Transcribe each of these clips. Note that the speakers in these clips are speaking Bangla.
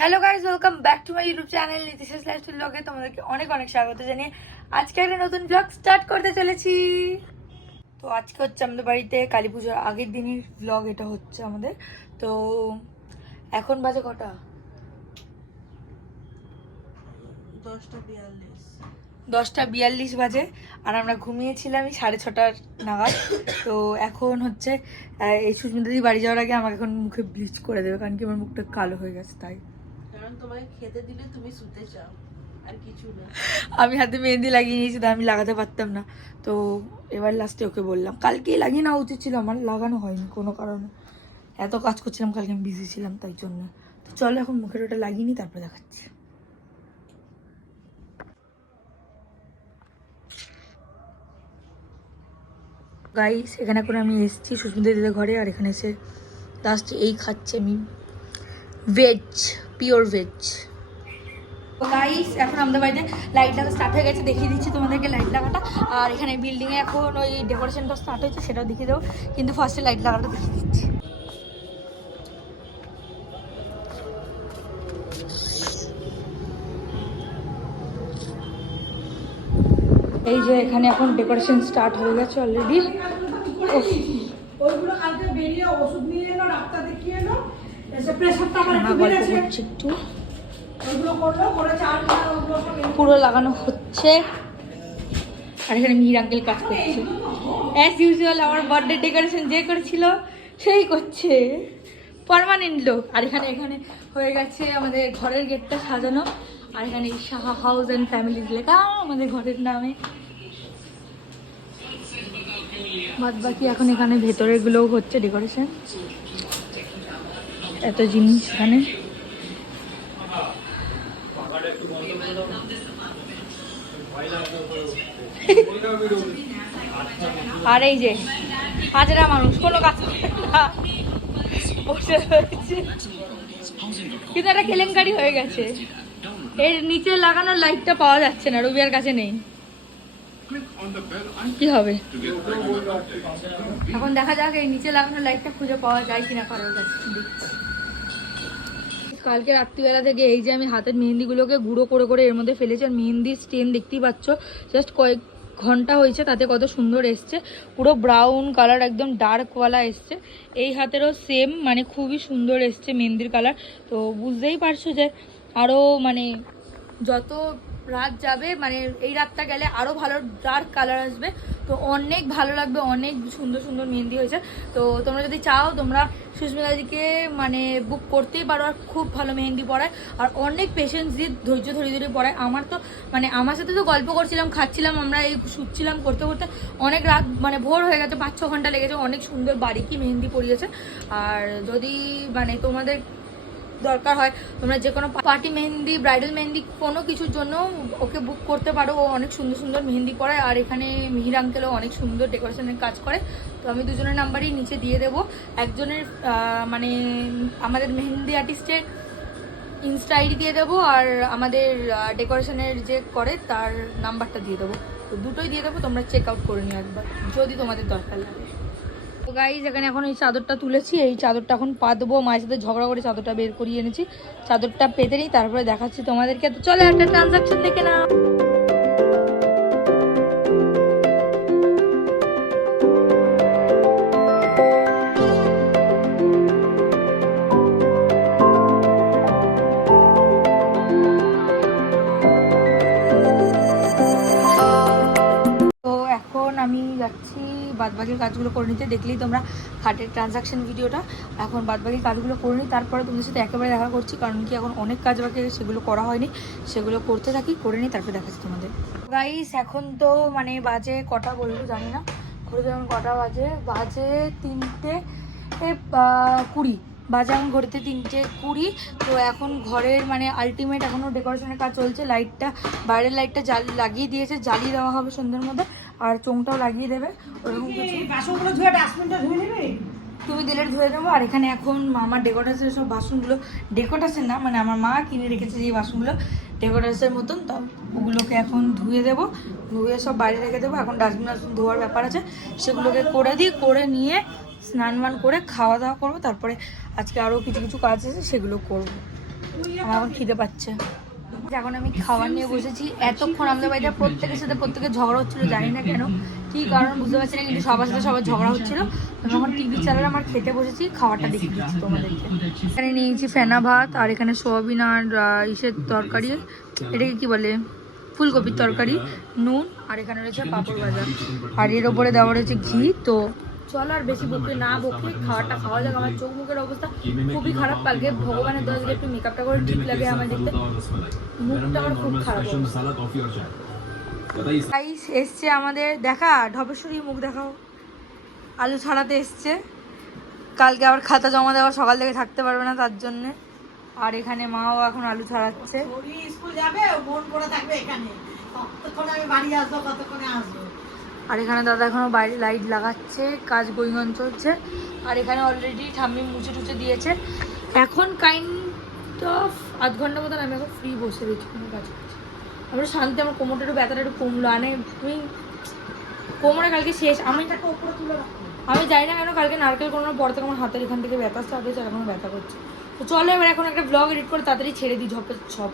Hello guys, welcome back to my YouTube channel নীতিশেষ লাইফস্টাইল ব্লগে তোমাদেরকে অনেক অনেক স্বাগত জানিয়ে আজকে একটা নতুন ব্লগ স্টার্ট করতে চলেছি। তো আজকে হচ্ছে আমাদের বাড়িতে কালী পুজোর আগের দিনের ব্লগ এটা হচ্ছে আমাদের। তো এখন বাজে কটা? 10:42 বাজে। আর আমরা ঘুমিয়েছিলাম 6:30 নাগাদ। তো এখন হচ্ছে এই সুস্মিতা দি বাড়ি যাওয়ার আগে আমাকে এখন মুখে ব্লিচ করে দেবে, কারণ কি আমার মুখটা কালো হয়ে গেছে। তাই তোমাকে খেতে দিলে তুমি শুতে চাও, আর কিছু না। আমি হাতে মেহেন্দি লাগিয়ে নিয়েছি, আমি লাগাতে পারতাম না। তো এবার লাস্টে ওকে বললাম, কালকে লাগিয়ে নেওয়া উচিত ছিল, আমার লাগানো হয়নি কোনো কারণে। এত কাজ করছিলাম কালকে, আমি বিজি ছিলাম তাই জন্য। তো চলো এখন মুখের ওটা লাগিয়ে নিই, তারপরে দেখাচ্ছি। গাইস, এখানে এখন আমি এসেছি সুস্মিতা দিদির ঘরে, আর এখানে এসে লাস্ট এই খাচ্ছি আমি ভেজ, পিওর ভেজ। গাইস, এখন আমাদের বাড়িতে লাইট লাগা স্টার্ট হয়ে গেছে, দেখিয়ে দিচ্ছি তোমাদেরকে লাইট লাগাটা। আর এখানে বিল্ডিংয়ে এখন ওই ডেকোরেশনটা স্টার্ট হয়েছে, সেটাও দেখিয়ে দেবো, কিন্তু ফার্স্টে লাইট লাগাটা দেখিয়ে দিচ্ছি। এই যে এখানে এখন ডেকোরেশন স্টার্ট হয়ে গেছে অলরেডি। ওইগুলো কালকে বেরিয়ে ওষুধ নিয়ে এলো, ডাক্তার দেখিয়ে এলো, এসে প্রেশারটা আমার একটু বেড়েছে, একটু ওইগুলো করলো, করে চাল পুরো লাগানো হচ্ছে। আর এখানে মিহির আঙ্কেল কাজ করছে অ্যাজ ইউজুয়াল। আমার বার্থডে ডেকোরেশন যে করেছিল সেই করছে, পার্মানেন্ট লোক। আর এখানে এখানে হয়ে গেছে আমাদের ঘরের গেটটা সাজানো। আর এখানে সাহা হাউস অ্যান্ড ফ্যামিলিজ লেখা আমাদের ঘরের নামে। বাদ বাকি এখন এখানে ভেতরের গুলোও হচ্ছে ডেকোরেশন, এত জিনিস এখানে। আর এই যে হাজারা মানুষ কোনো কাজ করে না, বসে রয়েছে। কিন্তু একটা কেলেঙ্কারি হয়ে গেছে, এর নিচে লাগানো লাইটটা পাওয়া যাচ্ছে না, রবিয়ার কাছে নেই। কি হবে এখন দেখা যাক, এই নিচে লাগানো লাইটটা খুঁজে পাওয়া যায় কিনা কারোর কাছে। কালকে রাত্রিবেলা থেকে এই যে আমি হাতের মেহেন্দিগুলোকে গুঁড়ো করে করে এর মধ্যে ফেলেছি, আর মেহেন্দির স্টেন দেখতেই পাচ্ছ, জাস্ট কয়েক ঘন্টা হয়েছে, তাতে কত সুন্দর এসছে, পুরো ব্রাউন কালার, একদম ডার্কওয়ালা এসছে। এই হাতেরও সেম, মানে খুবই সুন্দর এসছে মেহেন্দির কালার। তো বুঝতেই পারছো যে আরও মানে যত রাত যাবে, মানে এই রাতটা গেলে আরও ভালো ডার্ক কালার আসবে, তো অনেক ভালো লাগবে। অনেক সুন্দর সুন্দর মেহেন্দি হয়েছে। তো তোমরা যদি চাও তোমরা সুস্মিতাদিকে মানে বুক করতেই পারো, আর খুব ভালো মেহেন্দি পড়ায়, আর অনেক পেশেন্স দিয়ে ধৈর্য ধরে ধরে পড়ায়। আমার তো মানে আমার সাথে তো গল্প করছিলাম, খাচ্ছিলাম, আমরা এই শুচ্ছিলাম, করতে করতে অনেক রাত মানে ভোর হয়ে গেছে, 5-6 ঘন্টা লেগেছে। অনেক সুন্দর বারিকি মেহেন্দি পরিয়েছে। আর যদি মানে তোমাদের দরকার হয়, তোমরা যে কোনো পার্টি মেহেন্দি, ব্রাইডাল মেহেন্দি, কোনো কিছুর জন্য ওকে বুক করতে পারো। ও অনেক সুন্দর সুন্দর মেহেন্দি পড়ায়। আর এখানে মিহির আঙ্কেলও অনেক সুন্দর ডেকোরেশনের কাজ করে। তো আমি দুজনের নাম্বারই নিচে দিয়ে দেবো। একজনের মানে আমাদের মেহেন্দি আর্টিস্টের ইনস্টা আইডি দিয়ে দেবো, আর আমাদের ডেকোরেশনের যে করে তার নাম্বারটা দিয়ে দেবো। তো দুটোই দিয়ে দেবো, তোমরা চেক আউট করে নিও একবার যদি তোমাদের দরকার লাগে। তো গাইজ, এখানে এখন এই চাদরটা তুলেছি, এই চাদরটা এখন পাতবো। মায়ের সাথে ঝগড়া করে চাদরটা বের করিয়ে এনেছি, চাদরটা পেতে নিই, তারপরে দেখাচ্ছি তোমাদেরকে। তো চলো একটা ট্রানজাকশন দেখে নাও। তো এখন আমি যাচ্ছি বাদবাকির কাজগুলো করে নিতে। দেখলেই তোমরা খাটের ট্রানজাকশন ভিডিওটা। এখন বাদবাকি কাজগুলো করে নিই, তারপরে তোমাদের সাথে একেবারে দেখা করছি, কারণ কি এখন অনেক কাজ বাকি, সেগুলো করা হয়নি, সেগুলো করতে থাকি, করে নিই, তারপরে দেখাচ্ছি তোমাদের। গাইস, এখন তো মানে বাজে কটা বলবো জানি না, ঘুরে এখন কটা বাজে, বাজে 3:20 বাজে, এখন ঘড়িতে 3:20। তো এখন ঘরের মানে আলটিমেট এখনও ডেকোরেশনের কাজ চলছে। লাইটটা, বাইরের লাইটটা লাগিয়ে দিয়েছে, জ্বালিয়ে দেওয়া হবে সন্ধ্যের মধ্যে, আর চোঙটাও লাগিয়ে দেবে। ওরকম বাসনগুলো ধুয়ে ডাস্টবিনটা ধুয়ে নেবে, তুমি দিলে ধুয়ে দেবো। আর এখানে এখন আমার ডেকোরেশনের সব বাসনগুলো, ডেকোরেশন না মানে আমার মা কিনে রেখেছে যে বাসনগুলো ডেকোরেশনের মতন, তো ওগুলোকে এখন ধুয়ে দেবো, ধুয়ে সব বাইরে রেখে দেবো। এখন ডাস্টবিন ধোয়ার ব্যাপার আছে, সেগুলোকে করে দিই, করে নিয়ে স্নান মান করে খাওয়া দাওয়া করবো। তারপরে আজকে আরও কিছু কিছু কাজ আছে, সেগুলো করবো। আমার এখন খিদে পাচ্ছে। এখন আমি খাবার নিয়ে বসেছি। এতক্ষণ আমাদের বাড়িতে প্রত্যেকের সাথে প্রত্যেকের ঝগড়া হচ্ছিলো, জানি না কেন, কি কারণ বুঝতে পারছি না, কিন্তু সবার সাথে সবার ঝগড়া হচ্ছিলো। আমি এখন টিভি চালালাম আর খেতে বসেছি, খাবারটা দেখিয়ে দিচ্ছি তোমাদেরকে। এখানে নিয়েছি ফেনা ভাত, আর এখানে সোয়াবিন আর ইসের তরকারি, এটাকে কি বলে, ফুলকপির তরকারি, নুন, আর এখানে রয়েছে পাঁপড় ভাজা, আর এর ওপরে দেওয়া রয়েছে ঘি। তো চলো আর বেশি বকে না বকে খাবারটা খাওয়া যাক। আমার চোখ মুখের অবস্থা খুবই খারাপ, কালকে ভগবানের দয়া দিলে একটু মেকআপটা করে ঠিক লাগে আমার দেখতে, মুখটা আমার খুব খারাপ। গাইস এসছে আমাদের, দেখা ঢপেশ্বরী মুখ দেখাও, আলু ছাড়াতে এসছে। কালকে আবার খাতা জমা দেওয়া, সকাল থেকে থাকতে পারবে না তার জন্যে। আর এখানে মাও এখন আলু ছাড়াচ্ছে। স্কুল যাবে, মন করে থাকবে এখানে, কতক্ষণ আমি বাড়ি আসবো, কতক্ষণে আসবো। আর এখানে দাদা এখনো বাইরে লাইট লাগাচ্ছে, কাজ বইগন চলছে। আর এখানে অলরেডি ঠাম্মি মুছে টুচে দিয়েছে। এখন কাইন্ড অফ আধ ঘন্টা মতন আমি এখন ফ্রি বসে রয়েছি, কোনো কাজ করছি। আমরা শান্তি, আমার কোমরটা একটু ব্যথাটা একটু কমলো। আনে তুমি কোমরে কালকে শেষ, আমি জানি না কেন কালকে নারকেল কোনোর পর থেকে আমার হাতের এখান থেকে ব্যথা স্টার্ট হয়েছে, আর এখনো ব্যথা করছে। তো চলো এবার এখন একটা ব্লগ এডিট করে তাড়াতাড়ি ছেড়ে দিই, ঝপের ছপ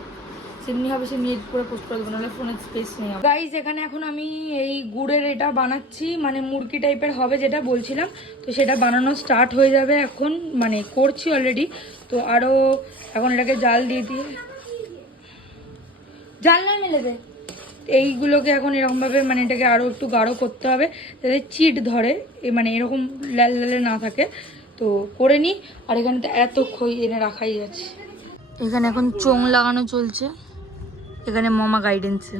সেমনি হবে, সেমনি এডিট করে পোস্ট করে দেবো, নাহলে ফোনের স্পেস নেই। গাইজ এখানে এখন আমি এই গুড়ের এটা বানাচ্ছি, মানে মুরগি টাইপের হবে যেটা বলছিলাম, তো সেটা বানানো স্টার্ট হয়ে যাবে এখন, মানে করছি অলরেডি। তো আরও এখন এটাকে জাল দিয়ে দিয়ে, জাল না মেলে দে, এইগুলোকে এখন এরকমভাবে মানে এটাকে আরও একটু গাঢ় করতে হবে যাতে চিট ধরে, মানে এরকম লাল লালে না থাকে। তো করে নিই। আর এখানে তো এত খই এনে রাখাই আছে। এখানে এখন চোং লাগানো চলছে, এখানে মামা গাইডেন্সে।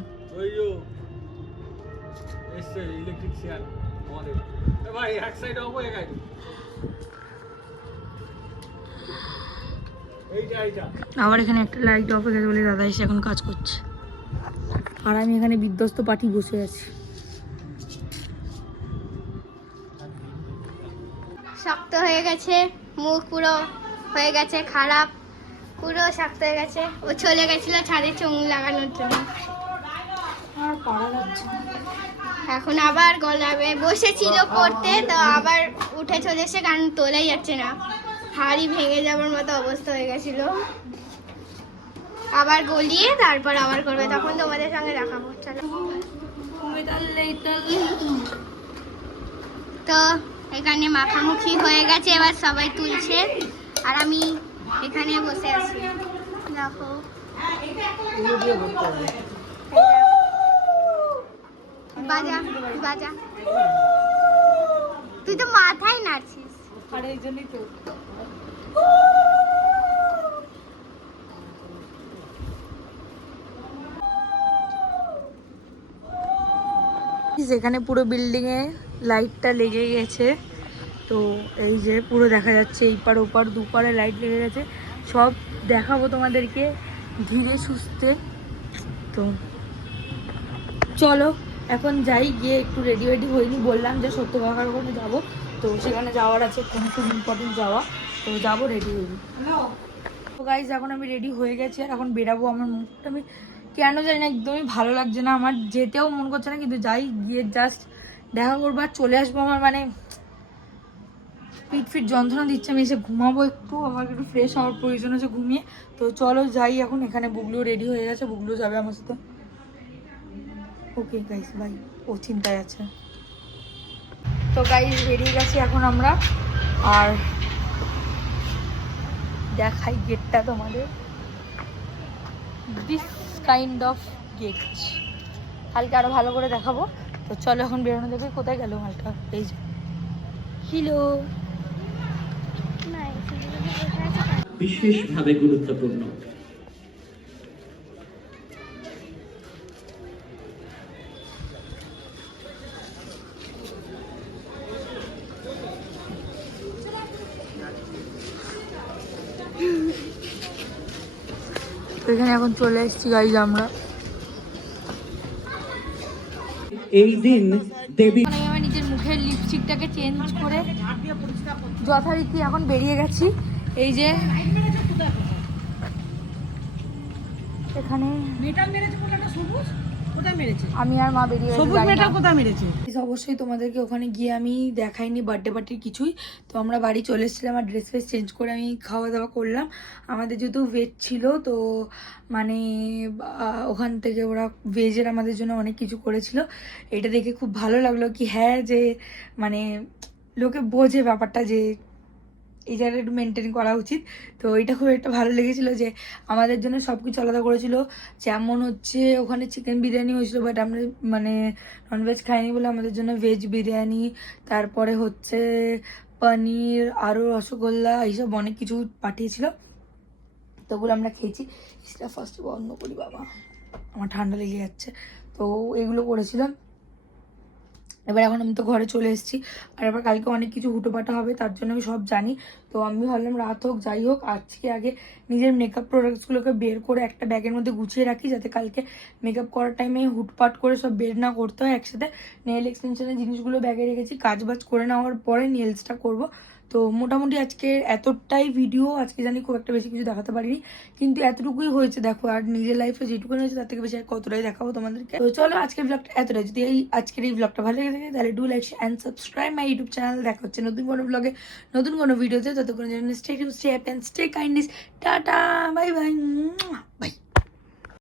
আবার এখানে একটা লাইট অফ হয়ে গেছে বলে দাদা এসে এখন কাজ করছে, আর আমি এখানে বিধ্বস্ত পাটি বসে আছি। শক্ত হয়ে গেছে, মুখ পুরো হয়ে গেছে খারাপ, পুরো শক্ত হয়ে গেছে। ও চলে গেছিল ছাদে চোঙ লাগানোর জন্য, আর পারা যাচ্ছে না। এখন আবার গলাবে, বসেছিল পড়তে, তো আবার উঠে চলে এসে, কারণ তোলাই যাচ্ছে না, হাড়ি ভেঙে যাবার মতো অবস্থা হয়ে গেছিল। আবার গলিয়ে তারপর আবার করবে, তখন তোমাদের সঙ্গে দেখাবো। চলো। তো এখানে মাখামুখি হয়ে গেছে, এবার সবাই তুলছে, আর আমি এখানে বসে আছি। দেখো বাজা বাজা, তুই তো মাথায় নাড়ছিস। আর এই জন্যই তো যেখানে পুরো বিল্ডিং এ লাইটটা লেগে গেছে। তো এই যে পুরো দেখা যাচ্ছে এইপার ওপার দুপারে লাইট লেগে গেছে, সব দেখাবো তোমাদেরকে ধীরে সুস্থে। তো চলো এখন যাই, গিয়ে একটু রেডি ওয়েডি হইনি, বললাম যে সত্য কাকার ওখানে যাবো, তো সেখানে যাওয়ার আছে, কোনো খুব ইম্পর্টেন্ট যাওয়া, তো যাবো, রেডি হইনি। তো গাইজ এখন আমি রেডি হয়ে গেছি, আর এখন বেরাবো। আমার মুখটা আমি কেন জানি না একদমই ভালো লাগছে না, আমার যেতেও মন করছে না, কিন্তু যাই, গিয়ে জাস্ট দেখা করবো আর চলে আসবো। আমার মানে পিঠ ফিট যন্ত্রণা দিচ্ছে, আমি এসে ঘুমাবো একটু, আমার একটু ফ্রেশ হওয়ার প্রয়োজন আছে ঘুমিয়ে। তো চলো যাই এখন, এখানে বুগলু রেডি হয়ে গেছে, বুগলু যাবে আমার সাথে। ওকে গাইস বাই, ও চিন্তায় আছে। তো গাইস বেরিয়ে গেছি এখন আমরা, আর দেখাই গেটটা তোমাদের, দিস কাইন্ড অফ গেট, কালকে আরো ভালো করে দেখাবো। তো চলো এখন বেরোনো দেখি, কোথায় গেল মালটা, এই যে হিলো। বিশেষভাবে গুরুত্বপূর্ণ। তো এখানে এখন চলে এসেছি গাইজ আমরা। এই দিন দেবী আমি আমার নিজের মুখের লিপস্টিকটাকে চেঞ্জ করে যথারীতি এখন বেরিয়ে গেছি। এই যে এখানে কোথায় মেরেছে? আমি আর মা বেরিয়ে গেছি, সবুজ জানি মেয়েটা না। কোথায় মেরেছে? অবশ্যই তোমাদেরকে ওখানে গিয়ে আমি দেখাইনি বার্থডে পার্টির কিছুই। তো আমরা বাড়ি চলে এসেছিলাম আর ড্রেস ফ্রেস চেঞ্জ করে আমি খাওয়া দাওয়া করলাম। আমাদের যেহেতু ভেজ ছিল তো মানে ওখান থেকে ওরা ভেজের আমাদের জন্য অনেক কিছু করেছিল। এটা দেখে খুব ভালো লাগলো কি হ্যাঁ যে মানে লোকে বোঝে ব্যাপারটা যে এই জায়গাটা একটু মেনটেন করা উচিত। তো এটা খুব একটা ভালো লেগেছিলো যে আমাদের জন্য সব কিছু আলাদা করেছিল। যেমন হচ্ছে ওখানে চিকেন বিরিয়ানি হয়েছিল, বাট আমরা মানে ননভেজ খাইনি বলে আমাদের জন্য ভেজ বিরিয়ানি, তারপরে হচ্ছে পনির, আরও রসগোল্লা, এইসব অনেক কিছু পাঠিয়েছিল। তো ওগুলো আমরা খেয়েছি। সেটা ফার্স্টে বন্ধ করি বাবা, আমার ঠান্ডা লেগে যাচ্ছে। তো এগুলো করেছিলাম। এবার এখন আমি তো ঘরে চলে এসেছি, আর এবার কালকে অনেক কিছু হুটোপাটা হবে, তার জন্য আমি সব জানি। তো আমি ভাবলাম রাত হোক যাই হোক আজকে আগে নিজের মেকআপ প্রোডাক্টসগুলোকে বের করে একটা ব্যাগের মধ্যে গুছিয়ে রাখি, যাতে কালকে মেকআপ করার টাইমে হুটপাট করে সব বের না করতে হয় একসাথে। নেল এক্সটেনশনের জিনিসগুলো ব্যাগে রেখেছি, কাজ বাজ করে নেওয়ার পরে নেলসটা করব। তো মোটামুটি আজকে এতটাই ভিডিও, আজকে জানি খুব একটা বেশি কিছু দেখাতে পারিনি, কিন্তু এতটুকুই হয়েছে দেখো। আর নিজের লাইফে যেটুকু হয়েছে তার থেকে বেশি আর কতটাই দেখাবো তোমাদেরকে। তো চলো আজকের ব্লগটা এতটাই। যদি আজকের এই ব্লগটা ভালো লেগে থাকে তাহলে do like and subscribe my YouTube channel. দেখা হচ্ছে নতুন কোনো ব্লগে, নতুন কোনো ভিডিওতে। ততক্ষণের জন্য stay kindness, tata, bye bye, by.